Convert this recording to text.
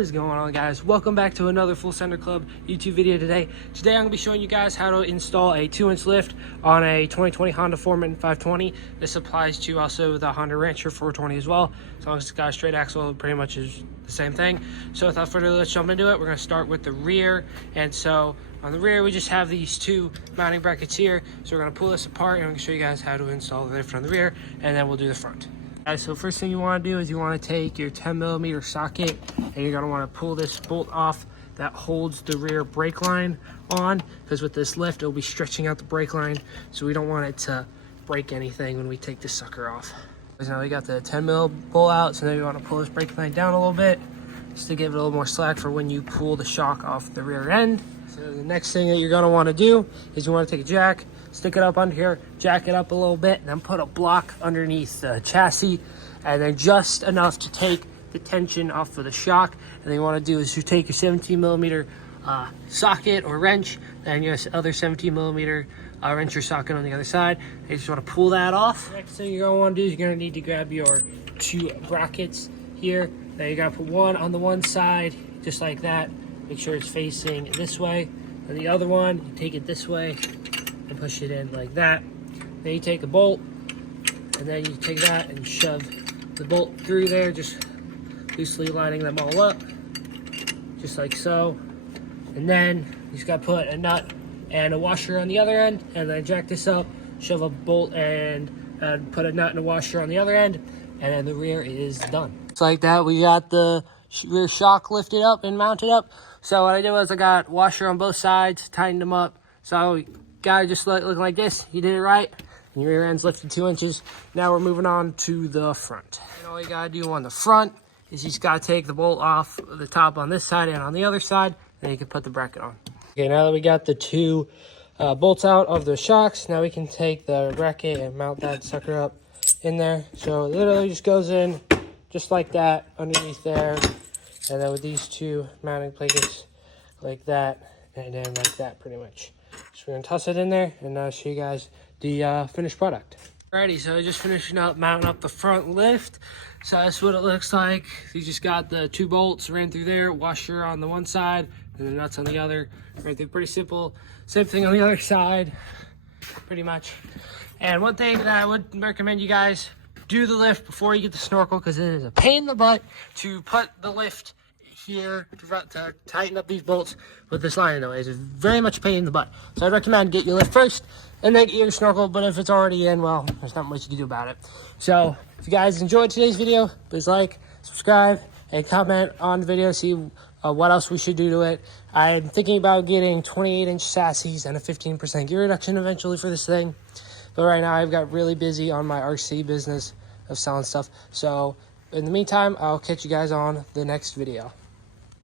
What is going on, guys? Welcome back to another Full Sender Club YouTube video today. Today I'm going to be showing you guys how to install a 2-inch lift on a 2020 Honda Foreman 520. This applies to also the Honda Rancher 420 as well. As long as it's got a straight axle, it pretty much is the same thing. So without further ado, let's jump into it. We're going to start with the rear. And so on the rear, we just have these two mounting brackets here. So we're going to pull this apart and I'm going to show you guys how to install the lift on the rear, and then we'll do the front. Guys, so first thing you want to do is you want to take your 10mm socket and you're going to want to pull this bolt off that holds the rear brake line on, because with this lift it'll be stretching out the brake line, so we don't want it to break anything when we take this sucker off. So now we got the 10mm bolt out, so now you want to pull this brake line down a little bit just to give it a little more slack for when you pull the shock off the rear end. So the next thing that you're going to want to do is you want to take a jack, stick it up under here, jack it up a little bit, and then put a block underneath the chassis, and then just enough to take the tension off of the shock. And then you want to do is you take your 17mm socket or wrench, and your other 17mm wrench or socket on the other side. And you just want to pull that off. Next thing you're going to want to do is you're going to need to grab your two brackets here. Now you got to put one on the one side, just like that. Make sure it's facing this way. And the other one, you take it this way and push it in like that. Then you take a bolt, and then you take that and shove the bolt through there, just loosely lining them all up, just like so. And then you just got to put a nut and a washer on the other end, and then jack this up, shove a bolt and put a nut and a washer on the other end, and then the rear is done. Just like that, we got the rear shock lifted up and mounted up. So what I did was I got washer on both sides, tightened them up. So got it just looking like this. You did it right. And your rear end's lifted 2 inches. Now we're moving on to the front. And all you gotta do on the front is you just gotta take the bolt off the top on this side and on the other side, and then you can put the bracket on. Okay, now that we got the two bolts out of the shocks, now we can take the bracket and mount that sucker up in there. So it literally just goes in just like that underneath there, and then with these two mounting plates like that, and then like that pretty much. So we're gonna toss it in there and show you guys the finished product. Alrighty, so just finishing up mounting up the front lift. So that's what it looks like. You just got the two bolts ran through there, washer on the one side and the nuts on the other. Right there, pretty simple. Same thing on the other side, pretty much. And one thing that I would recommend you guys do the lift before you get the snorkel, because it is a pain in the butt to put the lift here to tighten up these bolts with this line. Anyways, it's very much a pain in the butt. So I'd recommend get your lift first and then get your snorkel, but if it's already in, well, there's not much you can do about it. So if you guys enjoyed today's video, please like, subscribe, and comment on the video, see what else we should do to it. I'm thinking about getting 28-inch chassis and a 15% gear reduction eventually for this thing, but right now I've got really busy on my RC business of selling stuff. So in the meantime, I'll catch you guys on the next video.